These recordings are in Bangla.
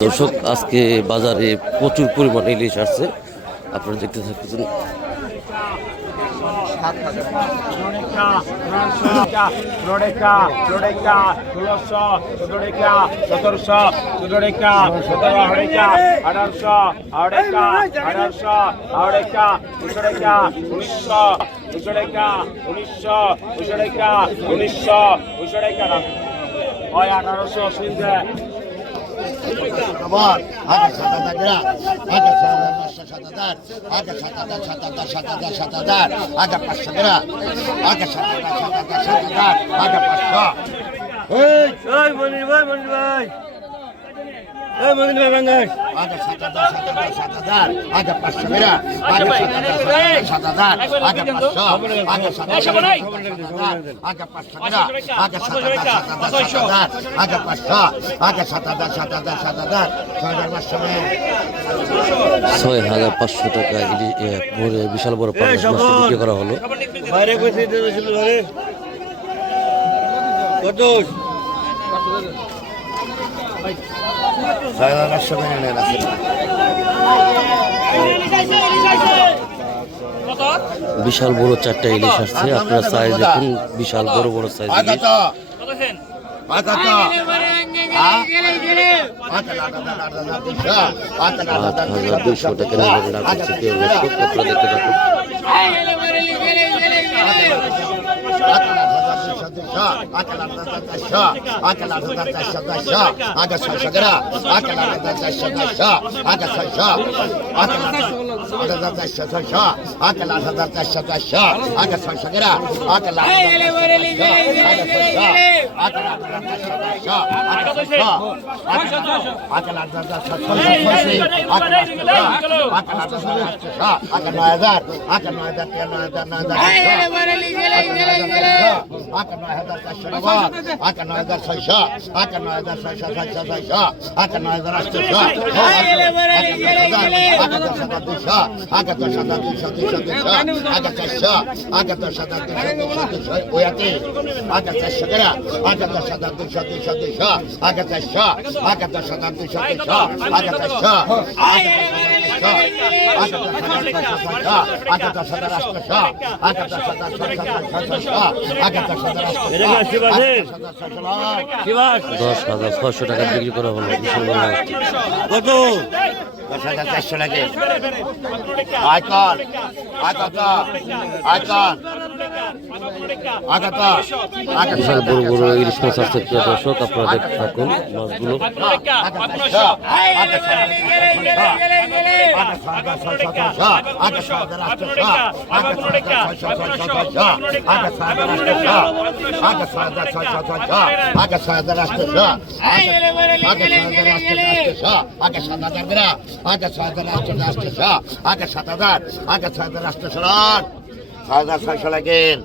দর্শক আজকে বাজারে প্রচুর পরিমাণে ইলিশ আসছে আপনারা দেখতে থাকতেছেন উনিশশো উনিশশো উনিশোরেকা উনিশশো ভাই ভাই ছয় হাজার পাঁচশো টাকা ভরে বিশাল বড় বিক্রি করা হলো কত ছয় হাজার পাঁচশো গ্রাম নেন আছে বিশাল বড় চারটা ইলিশ আসছে আপনার সাইজ দেখুন বিশাল বড় বড় সাইজ ইলিশ। আগত আগত আট হাজার দুইশো টাকা নিলেন না। করছে কেউ আপনারা দেখতে থাকুন নয় হাজার আটা নয় হাজার তেরো নয় হাজার নয় হাজার চারশো নব্বই আটান্ন হাজার ছয়শো ছয়শো ছয়শো ছয়শো আটান্ন হাজার আটশোশো আটান্ন হাজার দুইশো আটান্ন হাজার দুইশো দুইশো দুইশো আগে চারশো আটান্ন হাজার দুইশো দুইশো দুইশো ওয়াতে আগে চারশো গেরা আটান্ন হাজার দুইশো দুইশো দুইশো আগে চারশো আটান্ন হাজার দুইশো দুইশো আগে চারশো দশ হাজার ছশো টাকা বিক্রি করা হলো। বিশাল বড় কত চারশো টাকা আয়কর আয়কর আয়কর। বিশাল বড় বড় ইলিশ মাছ আসছে প্রিয় দর্শক আপনারা দেখতে থাকুন মাছগুলো আগে হাজার গ্রাম আগে হাজার রাষ্ট্র রাষ্ট্র ছয় হাজার ছয়শো লাগেন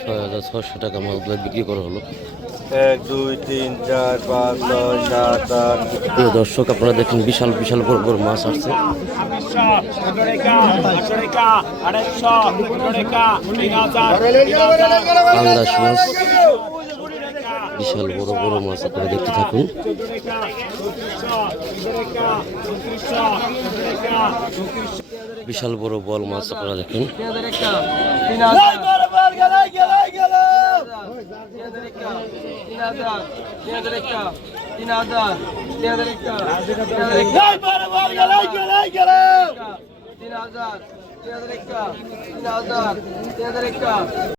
ছয় হাজার ছয়শো টাকা মাছগুলো বিক্রি করা হলো। এক দুই তিন চার পাঁচ ছয় সাত আট। প্রিয় দর্শক আপনারা দেখুন বিশাল বিশাল বড় বড় মাছ আসছে। মাছ। বিশাল বড় বড় মাছ আপনারা দেখতে থাকুন। বিশাল বড় বল মাছ আপনারা দেখেন তিন হাজার তিন হাজার